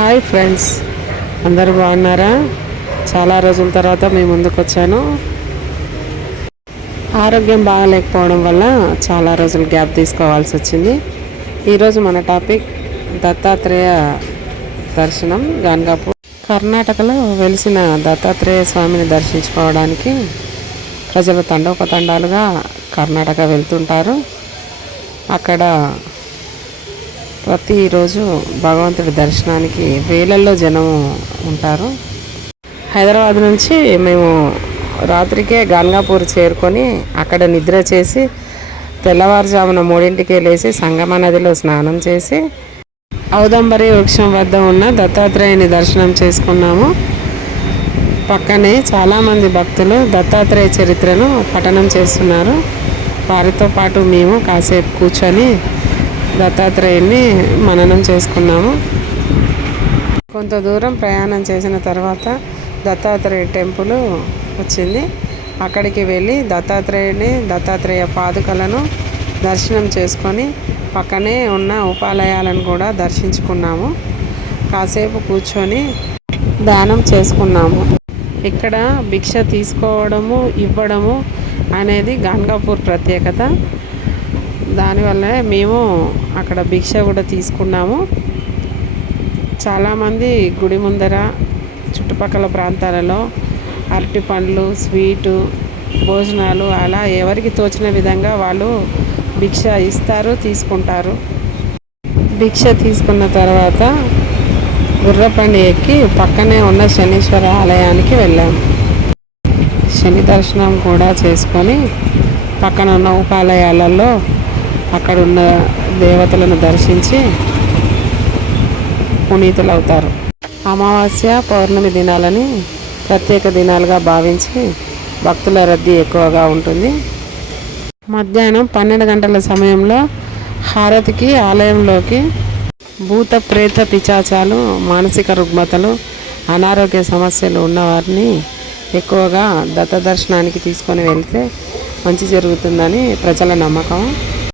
Hi friends, అందరూ బాగున్నారా? చాలా రోజుల తర్వాత మీ ముందుకు వచ్చాను. ఆరోగ్యం బాగాలేకపోవడం వల్ల చాలా రోజులు గ్యాప్ తీసుకోవాల్సి వచ్చింది. ఈరోజు మన టాపిక్ దత్తాత్రేయ దర్శనం. గాన్గాపూర్ కర్ణాటకలో వెలిసిన దత్తాత్రేయ స్వామిని దర్శించుకోవడానికి ప్రజలు తండోపతండాలుగా కర్ణాటక వెళ్తుంటారు. అక్కడ ప్రతిరోజు భగవంతుడి దర్శనానికి వేలల్లో జనం ఉంటారు. హైదరాబాద్ నుంచి మేము రాత్రికే గాన్గాపూర్ చేరుకొని అక్కడ నిద్ర చేసి తెల్లవారుజామున 3ంటికే లేచి సంగమ నదిలో స్నానం చేసి ఔదంబరి వృక్షం వద్ద ఉన్న దత్తాత్రేయుని దర్శనం చేసుకున్నాము. పక్కనే చాలామంది భక్తులు దత్తాత్రేయ చరిత్రను పఠనం చేస్తున్నారు. వారితో పాటు మేము కాసేపు కూర్చొని దత్తాత్రేయుని మననం చేసుకున్నాము. కొంత దూరం ప్రయాణం చేసిన తర్వాత దత్తాత్రేయ టెంపుల్ వచ్చింది. అక్కడికి వెళ్ళి దత్తాత్రేయ పాదుకలను దర్శనం చేసుకొని పక్కనే ఉన్న ఉపాలయాలను కూడా దర్శించుకున్నాము. కాసేపు కూర్చొని దానం చేసుకున్నాము. ఇక్కడ భిక్ష తీసుకోవడము ఇవ్వడము అనేది గాన్గాపూర్ ప్రత్యేకత. దానివల్లనే మేము అక్కడ భిక్ష కూడా తీసుకున్నాము. చాలామంది గుడి ముందర చుట్టుపక్కల ప్రాంతాలలో అరటి పండ్లు, స్వీటు, భోజనాలు అలా ఎవరికి తోచిన విధంగా వాళ్ళు భిక్ష ఇస్తారు, తీసుకుంటారు. భిక్ష తీసుకున్న తర్వాత గుర్రపండి ఎక్కి పక్కనే ఉన్న శనీశ్వర ఆలయానికి వెళ్ళాము. శని దర్శనం కూడా చేసుకొని పక్కన ఉన్న ఉపాలయాలలో అక్కడున్న దేవతలను దర్శించి పునీతులవుతారు. అమావాస్య, పౌర్ణమి దినాలని ప్రత్యేక దినాలుగా భావించి భక్తుల రద్దీ ఎక్కువగా ఉంటుంది. మధ్యాహ్నం 12 గంటల సమయంలో హారతికి ఆలయంలోకి భూత ప్రేత పిశాచాలు, మానసిక రుగ్మతలు, అనారోగ్య సమస్యలు ఉన్నవారిని ఎక్కువగా దత్త దర్శనానికి తీసుకొని వెళ్తే మంచి జరుగుతుందని ప్రజల నమ్మకం.